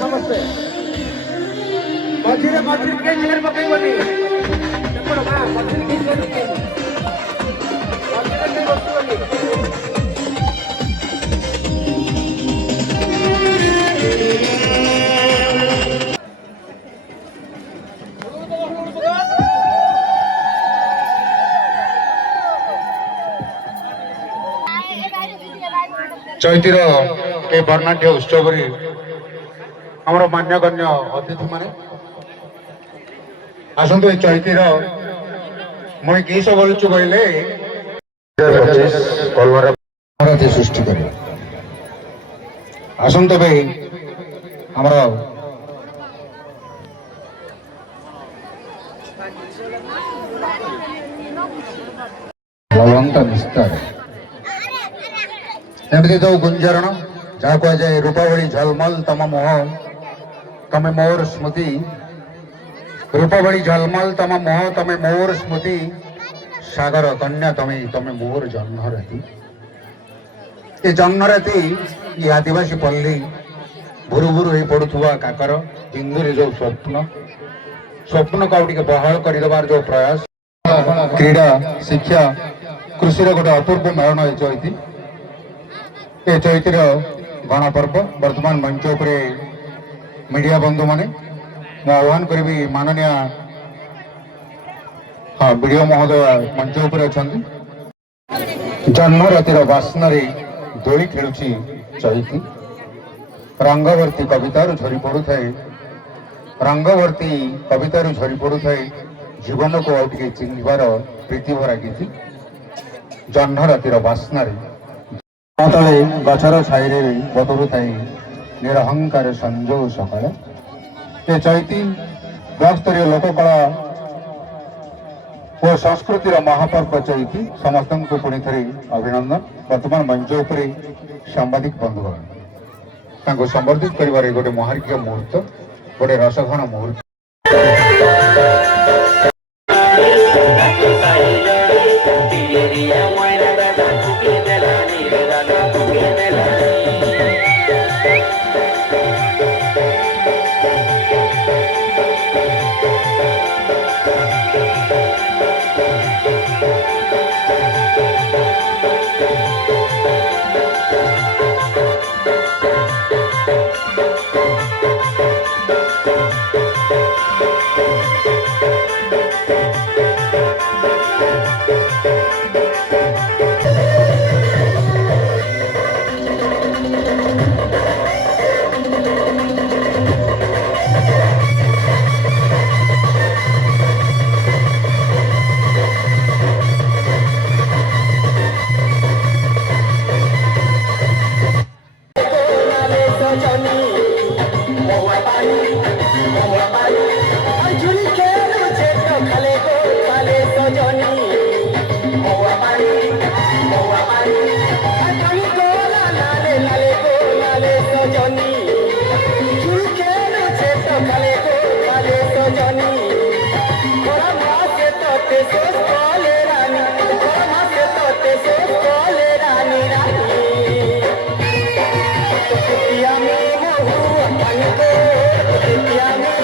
ସମସ୍ତେ ମଝିରେ ମଝିରେ କେହି ଚେୟାର ପକେଇବନି ସେପଟ ମଝିରେ କେହି ଚେୟାର ପକେଇବନି ମଝିରେ କେହି ବସିବନି। ଚୈତିର ଏ ବର୍ଣ୍ଣାঢ୍ୟ ଉତ୍ସବରେ ଆମର ମାନ୍ୟଗଣ୍ୟ ଅତିଥି ମାନେ ଆସନ୍ତୁ। ଏ ଚୈତିର ମୁଇଁ କିସ ବୋଲୁଛୁ କହିଲେ ସୃଷ୍ଟି କରିବ। ଆସନ୍ତୁ ଏବେ ଆମର ଲବନ୍ତ ନିସ୍ତାର ଏମିତି ଯୋଉ ଗୁଞ୍ଜରଣ ଯାହା କୁହାଯାଏ ରୂପାବଳୀ ଝଲମଲ ତମ ମୋହ ତମେ ମୋର ସ୍ମୃତି। ରୂପାବଳୀ ଝଲମଲ ତମ ମୋହ ତମେ ମୋର ସ୍ମୃତି। ସାଗର କନ୍ୟା ତମେ ତମେ ମୋର ଜହ୍ନରାତି। ଏ ଜହ୍ନରାତି ଏ ଆଦିବାସୀ ପଲ୍ଲୀ ଭୁରୁ ଭୁରୁ ହେଇ ପଡୁଥିବା କାକର ବିନ୍ଦୁରେ ଯୋଉ ସ୍ୱପ୍ନକୁ ଆଉ ଟିକେ ବହାଳ କରିଦେବାର ଯୋଉ ପ୍ରୟାସ, କ୍ରୀଡ଼ା ଶିକ୍ଷା କୃଷିର ଗୋଟେ ଅପୂର୍ବ ମେଳନ ଏ ଚୈତି। ଏ ଚୈତିର ଗଣପର୍ବ ବର୍ତ୍ତମାନ ମଞ୍ଚ ଉପରେ ମିଡ଼ିଆ ବନ୍ଧୁମାନେ ମୁଁ ଆହ୍ୱାନ କରିବି ମାନନୀୟ ବିଡ଼ିଓ ମହୋଦୟ ମଞ୍ଚ ଉପରେ ଅଛନ୍ତି। ଜହ୍ନରାତିର ବାସ୍ନାରେ ଦୋଳି ଖେଳୁଛି ଚୈତି। ରଙ୍ଗବର୍ତ୍ତୀ କବିତାରୁ ଝରି ପଡୁଥାଏ ରଙ୍ଗବର୍ତ୍ତୀ କବିତାରୁ ଝରି ପଡୁଥାଏ ଜୀବନକୁ ଆଉ ଟିକେ ଚିହ୍ନିବାର ପ୍ରୀତିଭରା ଗୀତି। ଜହ୍ନରାତିର ବାସ୍ନାରେ ତଳେ ଗଛର ଛାଇରେ ବତୁରୁଥାଏ ନିରହଙ୍କାର ସଂଯୋଗ ସକାଳ। ଏ ଚୈତି ବ୍ଲକସ୍ତରୀୟ ଲୋକକଳା ଓ ସଂସ୍କୃତିର ମହାପର୍ବ ଚୈତି ସମସ୍ତଙ୍କୁ ପୁଣି ଥରେ ଅଭିନନ୍ଦନ। ବର୍ତ୍ତମାନ ମଞ୍ଚ ଉପରେ ସାମ୍ବାଦିକ ବନ୍ଧୁଗଣ ତାଙ୍କୁ ସମ୍ବର୍ଦ୍ଧିତ କରିବାରେ ଗୋଟେ ମହାର୍ଘ୍ୟ ମୁହୂର୍ତ୍ତ, ଗୋଟେ ରସଘନ ମୁହୂର୍ତ୍ତ। Yeah.